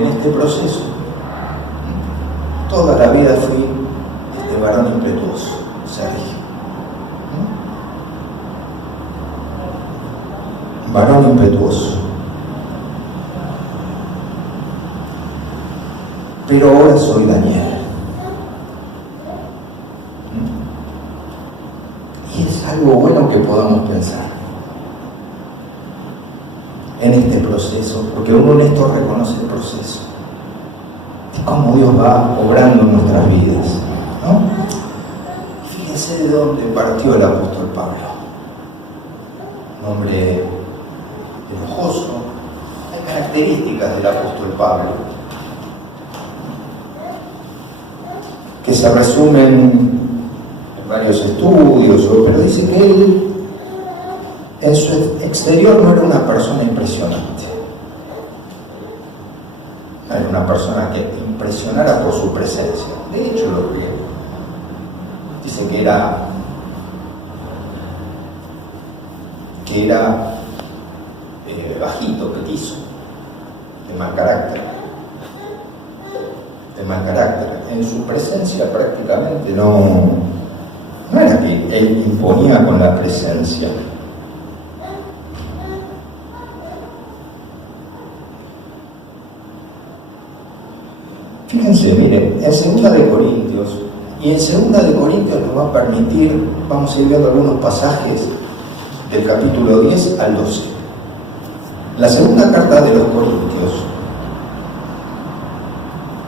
en este proceso, toda la vida fui este varón impetuoso, Sergio. Varón impetuoso. Pero ahora soy Daniel. Y es algo bueno que podamos pensar en este proceso, porque uno en esto reconoce el proceso de cómo Dios va obrando en nuestras vidas, ¿no? Fíjense de dónde partió el apóstol Pablo, un hombre enojoso. Hay características del apóstol Pablo que se resumen en varios estudios, pero dice que él en su exterior no era una persona impresionante, no era una persona que impresionara por su presencia. De hecho, lo que dice que era bajito, petizo, de mal carácter. En su presencia prácticamente no era que él imponía con la presencia. Fíjense, miren, en 2 de Corintios, y en 2 de Corintios nos va a permitir, vamos a ir viendo algunos pasajes del capítulo 10 al 12. La segunda carta de los Corintios,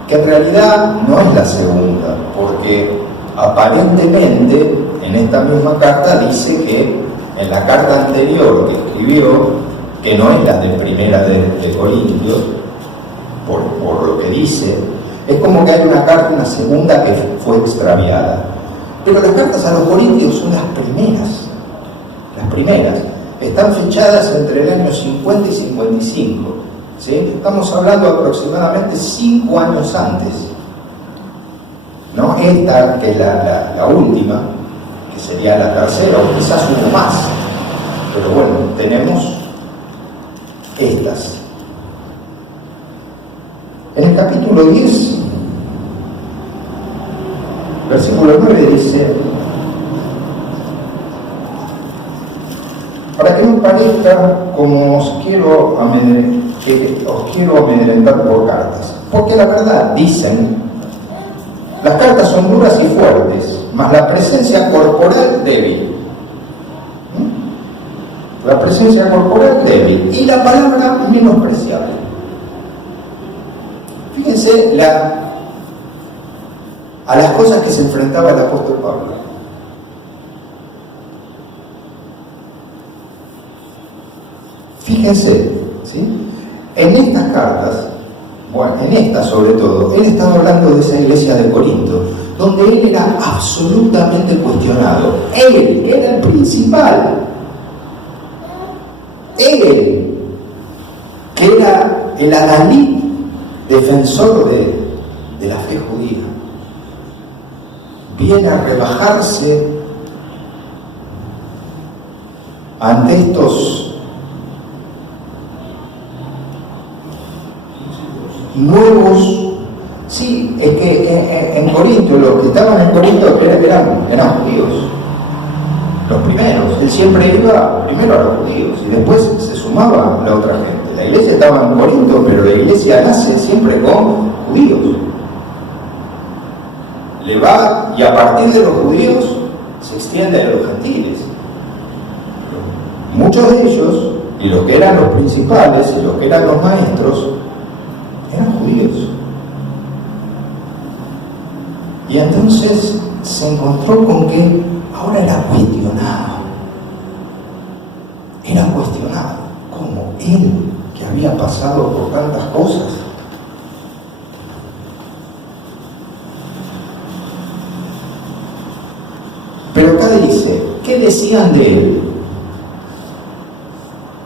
que en realidad no es la segunda, porque aparentemente en esta misma carta dice que en la carta anterior que escribió, que no es la de primera de Corintios, por lo que dice, es como que hay una carta, una segunda que fue extraviada. Pero las cartas a los Corintios son las primeras. Las primeras están fechadas entre el año 50 y 55. ¿Sí? Estamos hablando aproximadamente 5 años antes, ¿no? Esta, que es la última, que sería la tercera, o quizás uno más. Pero bueno, tenemos estas. En el capítulo 10, versículo 9 dice: para que no parezca como os quiero amedrentar por cartas, porque la verdad, dicen, las cartas son duras y fuertes, mas la presencia corporal débil. La presencia corporal débil y la palabra menospreciable. Fíjense a las cosas que se enfrentaba el apóstol Pablo. Fíjense, ¿sí? En estas cartas, bueno, en esta sobre todo, él estaba hablando de esa iglesia de Corinto, donde él era absolutamente cuestionado. Él era el principal. Él, que era el adalid, defensor de la fe judía, viene a rebajarse ante estos nuevos. Sí, es que en Corinto, los que estaban en Corinto eran judíos, los primeros. Él siempre iba primero a los judíos y después se sumaba la otra gente. La iglesia estaba en Corinto, pero la iglesia nace siempre con judíos. Le va, y a partir de los judíos se extiende a los gentiles. Muchos de ellos, y los que eran los principales, y los que eran los maestros, eran judíos. Y entonces se encontró con que ahora era cuestionado. Era cuestionado, como él, que había pasado por tantas cosas. Pero acá dice, ¿qué decían de él?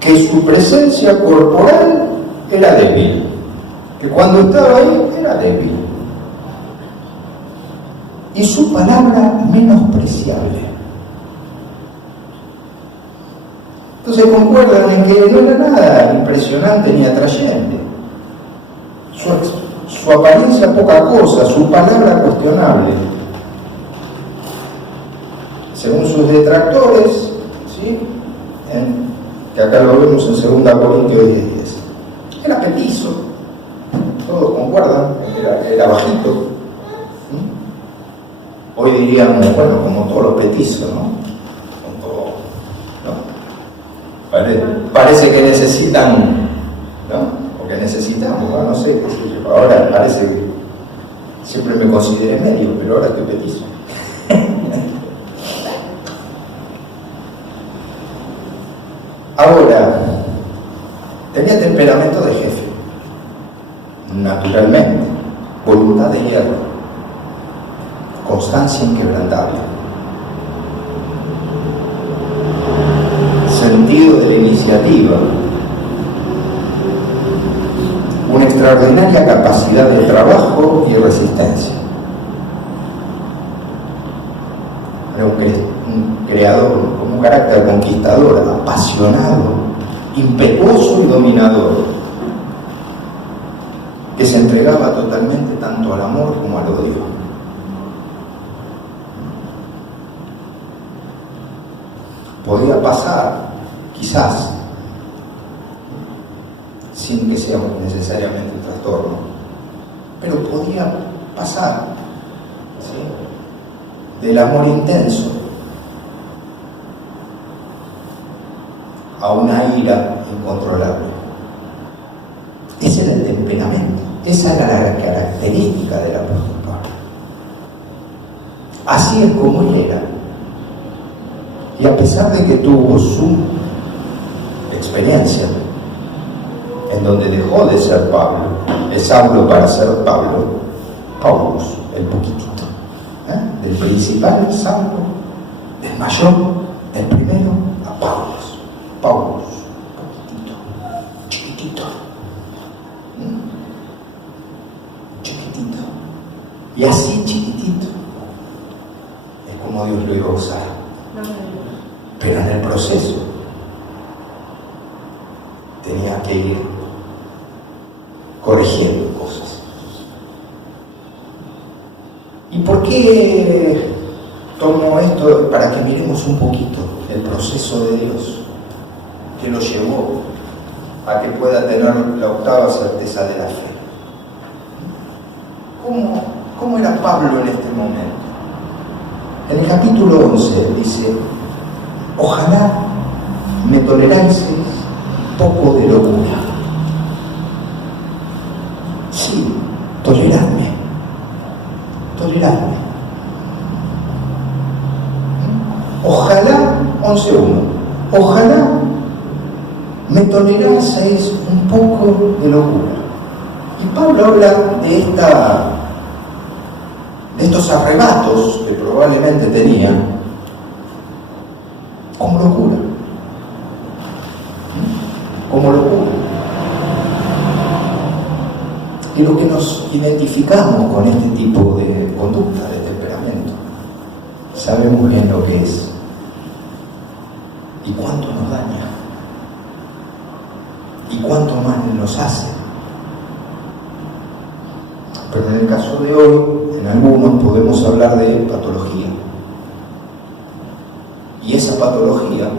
Que su presencia corporal era débil, que cuando estaba ahí era débil, y su palabra menospreciable. Entonces concuerdan en que no era nada impresionante ni atrayente. su apariencia poca cosa, su palabra cuestionable. Según sus detractores, ¿sí? Que acá lo vemos en 2 Corintios 10:10. Era petizo, todos concuerdan, era bajito. ¿Sí? Hoy diríamos, bueno, como todos los petizos, ¿no? Parece que necesitan, ¿no? O que necesitamos, no sé qué sé yo. Ahora parece que siempre me consideré medio, pero ahora estoy petizo. Ahora, tenía temperamento de jefe, naturalmente, voluntad de hierro, constancia inquebrantable, sentido de la iniciativa, una extraordinaria capacidad de trabajo y resistencia. Era un creador con un carácter conquistador, apasionado, impetuoso y dominador, que se entregaba totalmente tanto al amor como al odio. Podía pasar, quizás, sin que sea necesariamente un trastorno, pero podía pasar, ¿sí?, del amor intenso a una ira incontrolable. Ese era el temperamento, esa era la característica del apóstol Pablo. Así es como él era. Y a pesar de que tuvo su experiencia, en donde dejó de ser Pablo, es Saulo para ser Pablo, Paulus, el poquitito, del principal Saulo, del mayor, del primero, a Paulus, poquitito, chiquitito, chiquitito, y así chiquitito es como Dios lo iba a usar. Pero en el proceso tenía que ir corrigiendo cosas. ¿Y por qué tomo esto? Para que miremos un poquito el proceso de Dios que lo llevó a que pueda tener la octava certeza de la fe. ¿Cómo era Pablo en este momento? En el capítulo 11 dice: ojalá me toleráis poco de locura. Sí, toleradme. Ojalá, 11.1, ojalá me toleraseis un poco de locura. Y Pablo habla de estos arrebatos que probablemente tenía como locura. Y lo que nos identificamos con este tipo de conducta, de temperamento, sabemos bien lo que es y cuánto nos daña y cuánto mal nos hace. Pero en el caso de hoy, en algunos podemos hablar de patología. Y esa patología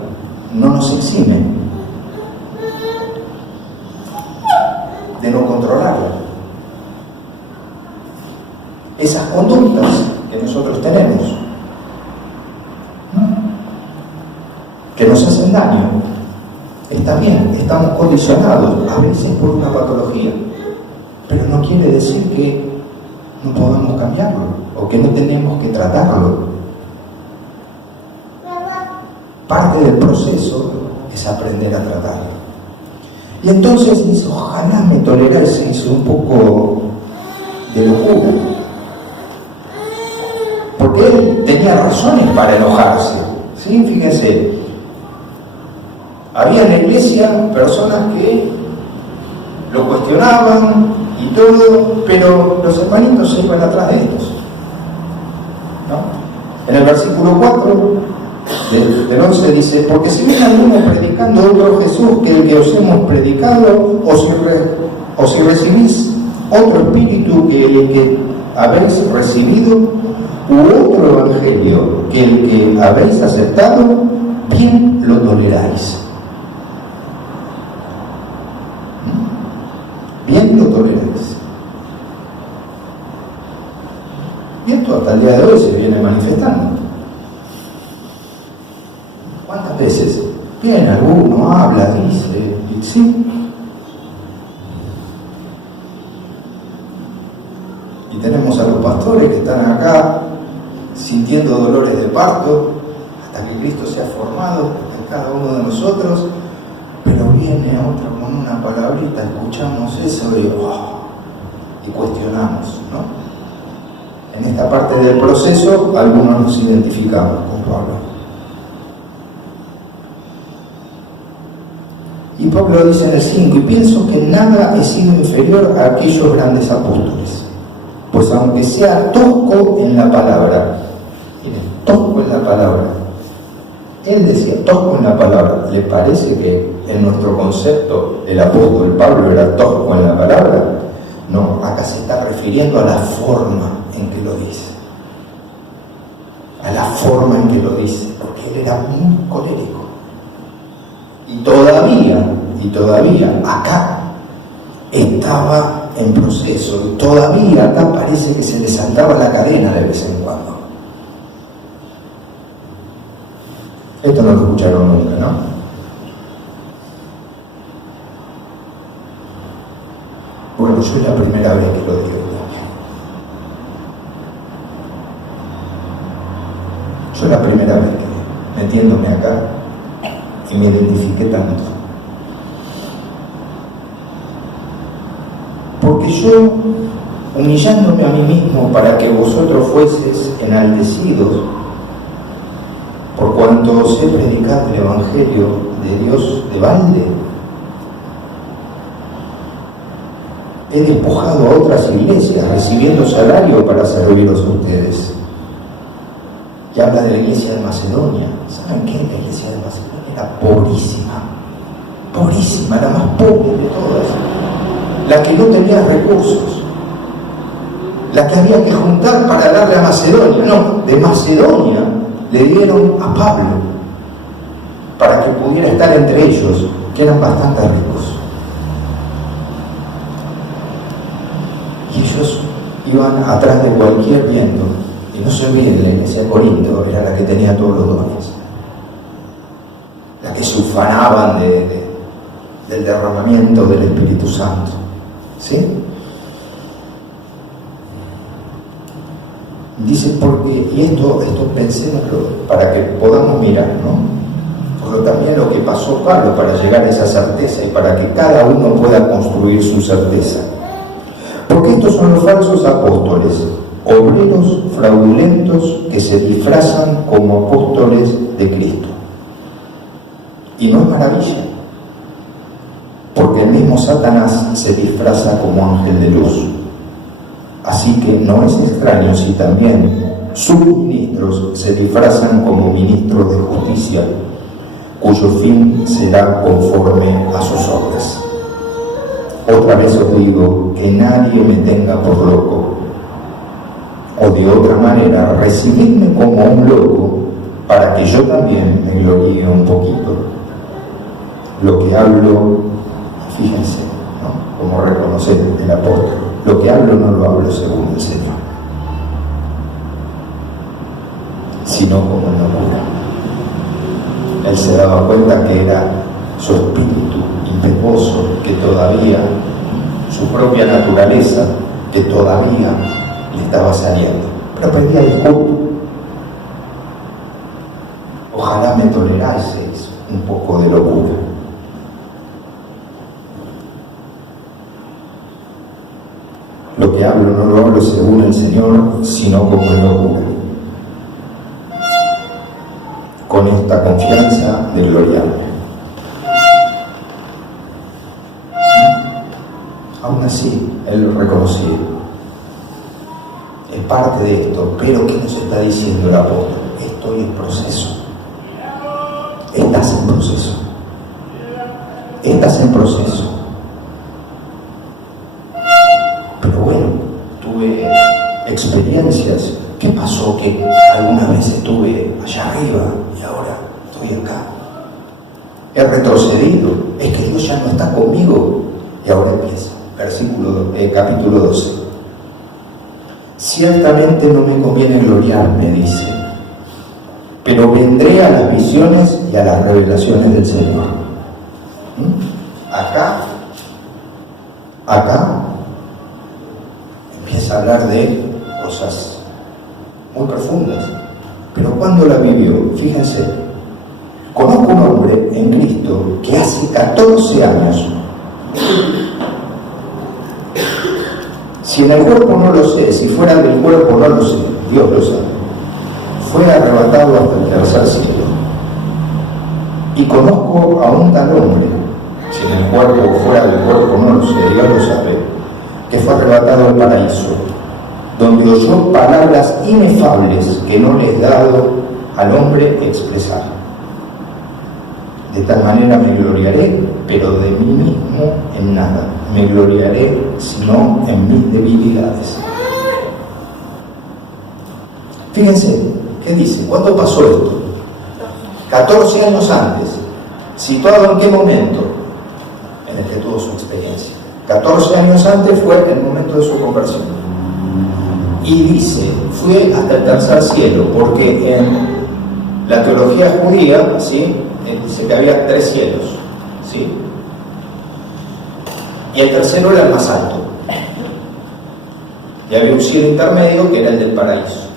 no nos exime de no controlarla. Esas conductas que nosotros tenemos, que nos hacen daño, está bien, estamos condicionados a veces por una patología, pero no quiere decir que no podamos cambiarlo o que no tenemos que tratarlo. Parte del proceso es aprender a tratarlo. Y entonces dice: ojalá me toleraseis un poco de locura. Porque él tenía razones para enojarse. ¿Sí? Fíjense, había en la iglesia personas que lo cuestionaban y todo, pero los hermanitos se iban atrás de estos, ¿no? En el versículo 4 del 11 dice: porque si viene alguno predicando otro Jesús que el que os hemos predicado, o si recibís otro espíritu que el que habéis recibido, u otro evangelio que el que habéis aceptado, bien lo toleráis. Bien lo toleráis. Y esto hasta el día de hoy se viene manifestando. ¿Cuántas veces? Bien, alguno habla, dice, sí. Y tenemos a los pastores que están acá sintiendo dolores de parto hasta que Cristo sea formado en cada uno de nosotros, pero viene otro con una palabrita, escuchamos eso y cuestionamos, ¿no? En esta parte del proceso algunos nos identificamos con Pablo. Y Pablo dice en el 5, y pienso que nada he sido inferior a aquellos grandes apóstoles, pues aunque sea tosco en la palabra, miren, tosco en la palabra, él decía tosco en la palabra. ¿Le parece que en nuestro concepto el apóstol Pablo era tosco en la palabra? No, acá se está refiriendo a la forma en que lo dice, a la forma en que lo dice, porque él era muy colérico. Y todavía acá estaba en proceso, y todavía acá parece que se le saltaba la cadena de vez en cuando. Esto no lo escucharon nunca, ¿no? Bueno, yo es la primera vez que lo digo también. Yo es la primera vez que, metiéndome acá, y me identifiqué tanto. Porque yo, humillándome a mí mismo para que vosotros fueseis enaltecidos, por cuanto os he predicado el Evangelio de Dios de balde, he despojado a otras iglesias, recibiendo salario para serviros a ustedes. Y habla de la iglesia de Macedonia. ¿Saben qué? La iglesia de Macedonia era pobrísima, la más pobre de todas, la que no tenía recursos, la que había que juntar para darle a Macedonia. No, de Macedonia le dieron a Pablo para que pudiera estar entre ellos, que eran bastante ricos. Y ellos iban atrás de cualquier viento. Y no se olviden, la iglesia de Corinto era la que tenía todos los dones, la que se ufanaban del derramamiento del Espíritu Santo. ¿Sí? Dice, porque, y esto pensémoslo para que podamos mirar, ¿no? Por lo también lo que pasó Pablo para llegar a esa certeza y para que cada uno pueda construir su certeza. Porque estos son los falsos apóstoles, obreros fraudulentos que se disfrazan como apóstoles de Cristo. Y no es maravilla, porque el mismo Satanás se disfraza como ángel de luz. Así que no es extraño si también sus ministros se disfrazan como ministros de justicia, cuyo fin será conforme a sus obras. Otra vez os digo que nadie me tenga por loco, o de otra manera recibidme como un loco, para que yo también me gloríe un poquito. Lo que hablo, fíjense, ¿no? Como reconocer el apóstol, lo que hablo no lo hablo según el Señor, sino como en locura. Él se daba cuenta que era su espíritu impetuoso, que todavía, su propia naturaleza, que todavía le estaba saliendo. Pero pedía disculpas. Ojalá me toleraseis un poco de locura. Lo que hablo no lo hablo según el Señor, sino como en locura, con esta confianza de gloriarme. Aún así, él reconocía, es parte de esto, pero ¿qué nos está diciendo el apóstol? Estoy en proceso. Estás en proceso. Estás en proceso. pero bueno, tuve experiencias. ¿Qué pasó que algunas veces estuve allá arriba y ahora estoy acá? He retrocedido, es que Dios ya no está conmigo. Y ahora empieza, capítulo 12. Ciertamente no me conviene gloriarme, dice, pero vendré a las visiones y a las revelaciones del Señor. Acá empieza a hablar de cosas muy profundas. Pero ¿cuándo la vivió? Fíjense, conozco un hombre en Cristo que hace 14 años, si en el cuerpo no lo sé, si fuera del cuerpo no lo sé, Dios lo sabe, fue arrebatado hasta el tercer cielo. Y conozco a un tal hombre, si en el cuerpo o fuera del cuerpo no lo sé, Dios lo sabe, que fue arrebatado al paraíso, donde oyó palabras inefables que no le es dado al hombre expresar. De tal manera me gloriaré, pero de mí mismo en nada. Me gloriaré, sino en mis debilidades. Fíjense, ¿qué dice? ¿Cuándo pasó esto? 14 años antes. ¿Situado en qué momento? En el que tuvo su experiencia. 14 años antes fue el momento de su conversión. Y dice, fue hasta el tercer cielo, porque en la teología judía, ¿sí?, dice que había 3 cielos, ¿sí?, y el tercero era el más alto, y había un cielo intermedio que era el del paraíso.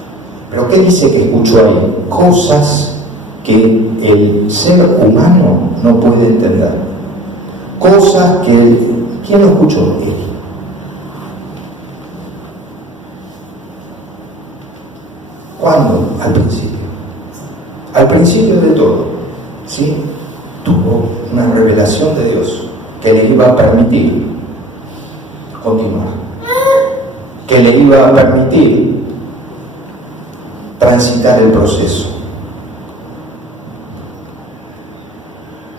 Pero ¿qué dice que escuchó ahí? Cosas que el ser humano no puede entender, cosas que ¿quién lo escuchó? Él. ¿Cuándo? Al principio. Al principio de todo, ¿sí?, tuvo una revelación de Dios que le iba a permitir continuar, que le iba a permitir transitar el proceso.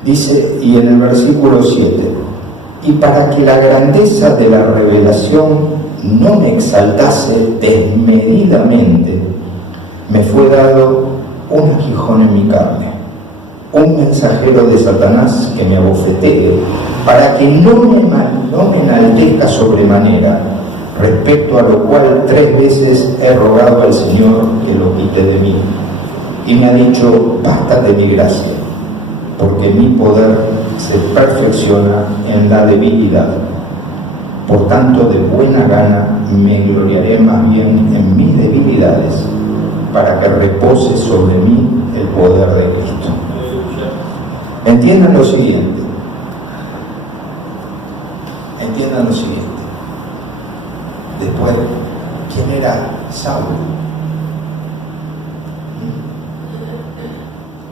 Dice, y en el versículo 7, y para que la grandeza de la revelación no me exaltase desmedidamente, me fue dado un aguijón en mi carne, un mensajero de Satanás que me abofetee, para que no me enaltezca sobremanera, respecto a lo cual 3 veces he rogado al Señor que lo quite de mí. Y me ha dicho, basta de mi gracia, porque mi poder se perfecciona en la debilidad. Por tanto, de buena gana me gloriaré más bien en mis debilidades, para que repose sobre mí el poder de Cristo. Entiendan lo siguiente. Después, ¿quién era Saulo?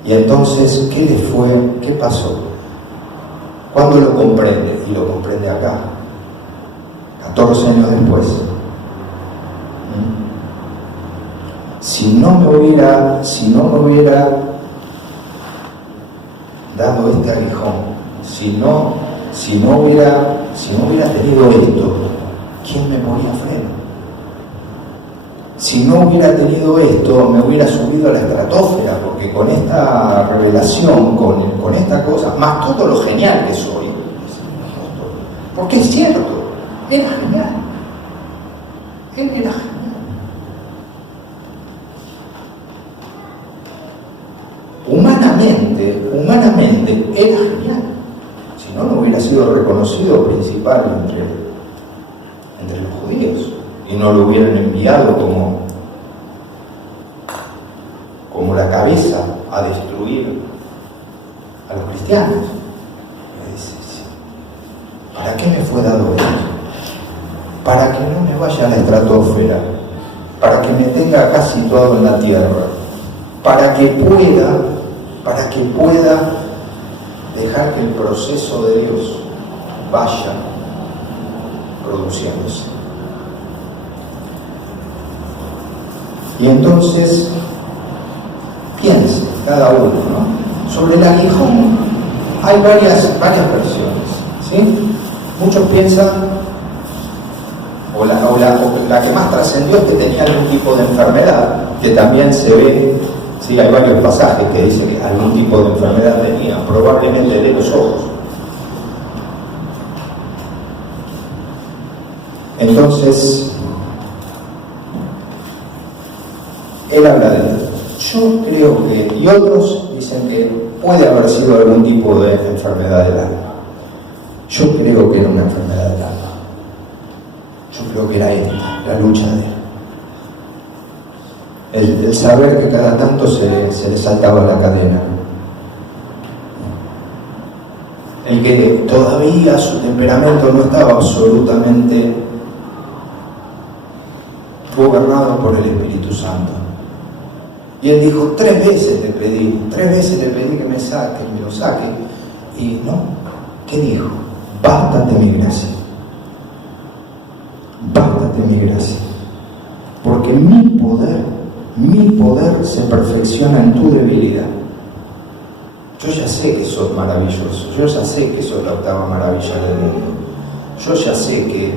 Y entonces, ¿qué pasó? ¿Cuándo lo comprende? Y lo comprende acá, 14 años después. Si no me hubiera dado este aguijón, si no hubiera tenido esto, ¿quién me ponía freno? Si no hubiera tenido esto, me hubiera subido a la estratosfera, porque con esta revelación, con esta cosa, más todo lo genial que soy, porque es cierto, era genial. Él era genial. Humanamente era genial. Si no, no hubiera sido reconocido principal entre los judíos y no lo hubieran enviado como la cabeza a destruir a los cristianos. ¿Para qué me fue dado esto? Para que no me vaya a la estratosfera, para que me tenga acá situado en la tierra, para que pueda dejar que el proceso de Dios vaya produciéndose. Y entonces, piense cada uno, ¿no? Sobre el aguijón hay varias versiones, ¿sí? Muchos piensan, o la que más trascendió es que tenía algún tipo de enfermedad, que también se ve, sí, hay varios pasajes que dicen que algún tipo de enfermedad tenía, probablemente de los ojos. Entonces, él habla de esto. Yo creo que, y otros dicen que puede haber sido algún tipo de enfermedad del alma. Yo creo que era una enfermedad del alma. Yo creo que era esta, la lucha de él. El saber que cada tanto se le saltaba la cadena. El que todavía su temperamento no estaba absolutamente gobernado por el Espíritu Santo. Y él dijo, 3 veces le pedí que me lo saque. Y no, ¿qué dijo? Bástate mi gracia. Bástate mi gracia. Porque mi poder se perfecciona en tu debilidad. Yo ya sé que sos maravilloso. Yo ya sé que sos la octava maravilla del mundo. Yo ya sé que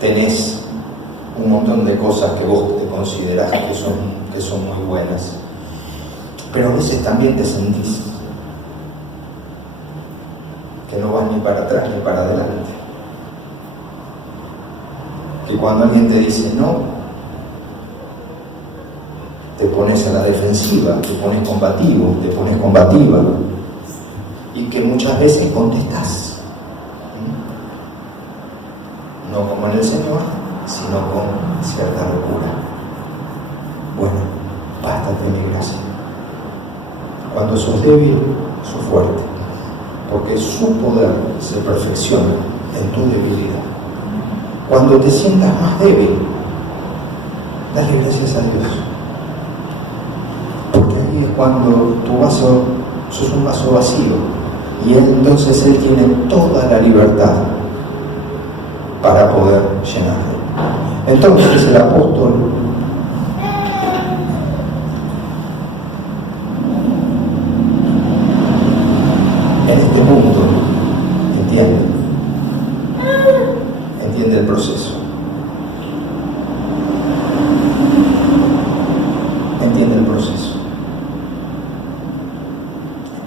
tenés un montón de cosas que vos te considerás que son muy buenas. Pero a veces también te sentís que no vas ni para atrás ni para adelante. Que cuando alguien te dice no, te pones a la defensiva, te pones combativo, te pones combativa. Y que muchas veces contestás. No como en el Señor, sino con cierta locura. Bueno, bástate mi gracia. Cuando sos débil, sos fuerte, porque su poder se perfecciona en tu debilidad. Cuando te sientas más débil, dale gracias a Dios, porque ahí es cuando tu vaso, sos un vaso vacío, y entonces Él tiene toda la libertad para poder llenarlo. Entonces el apóstol en este punto entiende el proceso,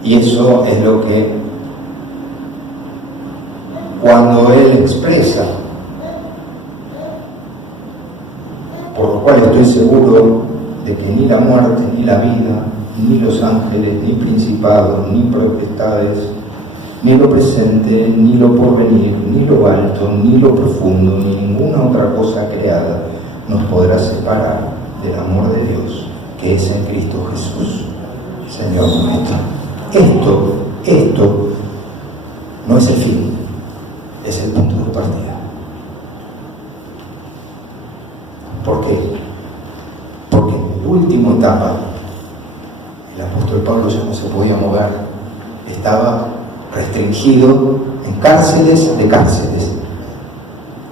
y eso es lo que cuando él expresa, por lo cual estoy seguro de que ni la muerte, ni la vida, ni los ángeles, ni principados, ni potestades, ni lo presente, ni lo porvenir, ni lo alto, ni lo profundo, ni ninguna otra cosa creada nos podrá separar del amor de Dios que es en Cristo Jesús, Señor nuestro. Esto no es el fin, es el punto de partida. ¿Por qué? Porque en la última etapa el apóstol Pablo ya no se podía mover, estaba restringido en cárceles de cárceles.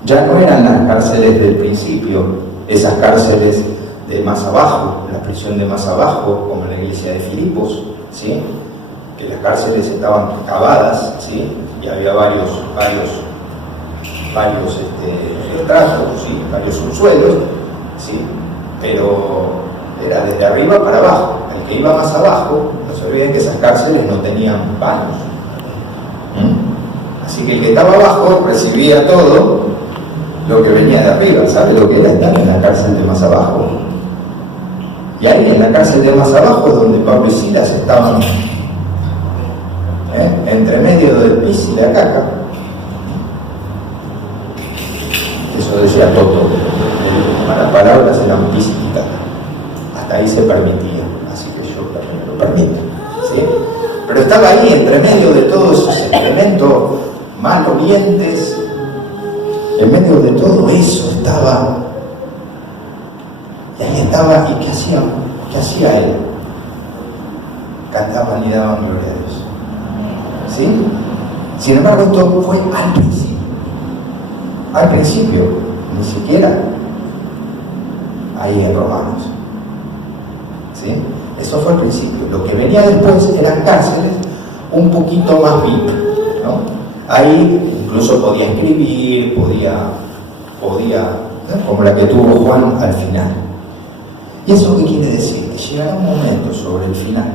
Ya no eran las cárceles del principio, esas cárceles de más abajo, la prisión de más abajo, como en la iglesia de Filipos, ¿sí? Que las cárceles estaban cavadas, ¿sí? Y había varios estratos, ¿sí? Varios subsuelos, ¿sí? Pero era desde arriba para abajo. El que iba más abajo, no se olviden que esas cárceles no tenían baños. Así que el que estaba abajo recibía todo lo que venía de arriba. ¿Sabe lo que era estar en la cárcel de más abajo? Y ahí en la cárcel de más abajo es donde Pablo y Silas estaban, entre medio del pis y la caca. Eso decía Toto. Las palabras eran pis y caca. Hasta ahí se permitía. Así que yo también lo permito, ¿sí? Pero estaba ahí entre medio de todos esos excrementos malolientes, en medio de todo eso estaba, y ahí estaba. ¿Y qué hacía él? Cantaban y daban gloria a Dios, ¿sí? Sin embargo, esto fue al principio, ni siquiera ahí en Romanos, ¿sí? Eso fue al principio. Lo que venía después eran cárceles un poquito más VIP, ¿no? Ahí incluso podía escribir, podía como la que tuvo Juan al final. ¿Y eso qué quiere decir? Que llegará un momento sobre el final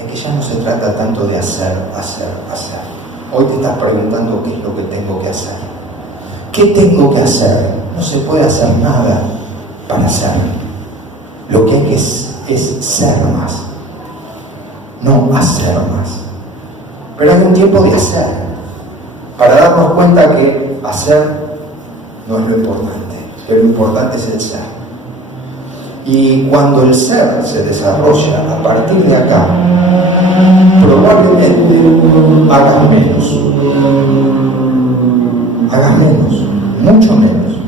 en que ya no se trata tanto de hacer. Hoy te estás preguntando qué es lo que tengo que hacer. ¿Qué tengo que hacer? No se puede hacer nada para ser. Lo que hay que es ser más, no hacer más. Pero hay un tiempo de hacer, para darnos cuenta que hacer no es lo importante, que lo importante es el ser. Y cuando el ser se desarrolla a partir de acá, probablemente hagas menos, mucho menos,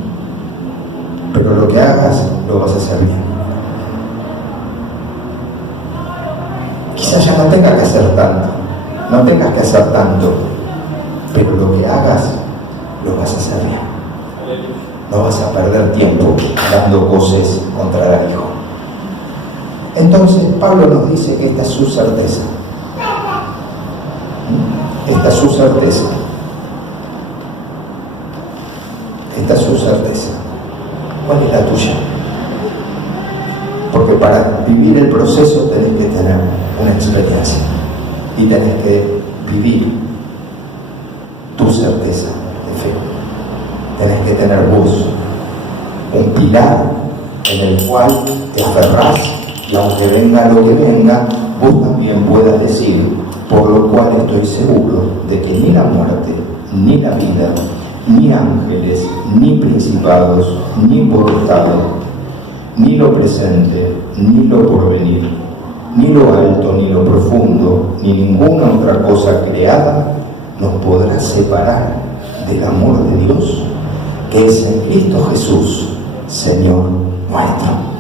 pero lo que hagas lo vas a hacer bien. Quizás ya no tengas que hacer tanto, pero lo que hagas lo vas a hacer bien. No vas a perder tiempo dando voces contra el hijo. Entonces Pablo nos dice que esta es su certeza. Esta es su certeza. ¿Cuál es la tuya? Porque para vivir el proceso tenés que tener una experiencia y tenés que vivir tu certeza de fe. Tenés que tener vos un pilar en el cual te aferrás, y aunque venga lo que venga, vos también puedas decir: por lo cual estoy seguro de que ni la muerte, ni la vida, ni ángeles, ni principados, ni potestades, ni lo presente, ni lo porvenir, ni lo alto, ni lo profundo, ni ninguna otra cosa creada nos podrá separar del amor de Dios, que es en Cristo Jesús, Señor nuestro.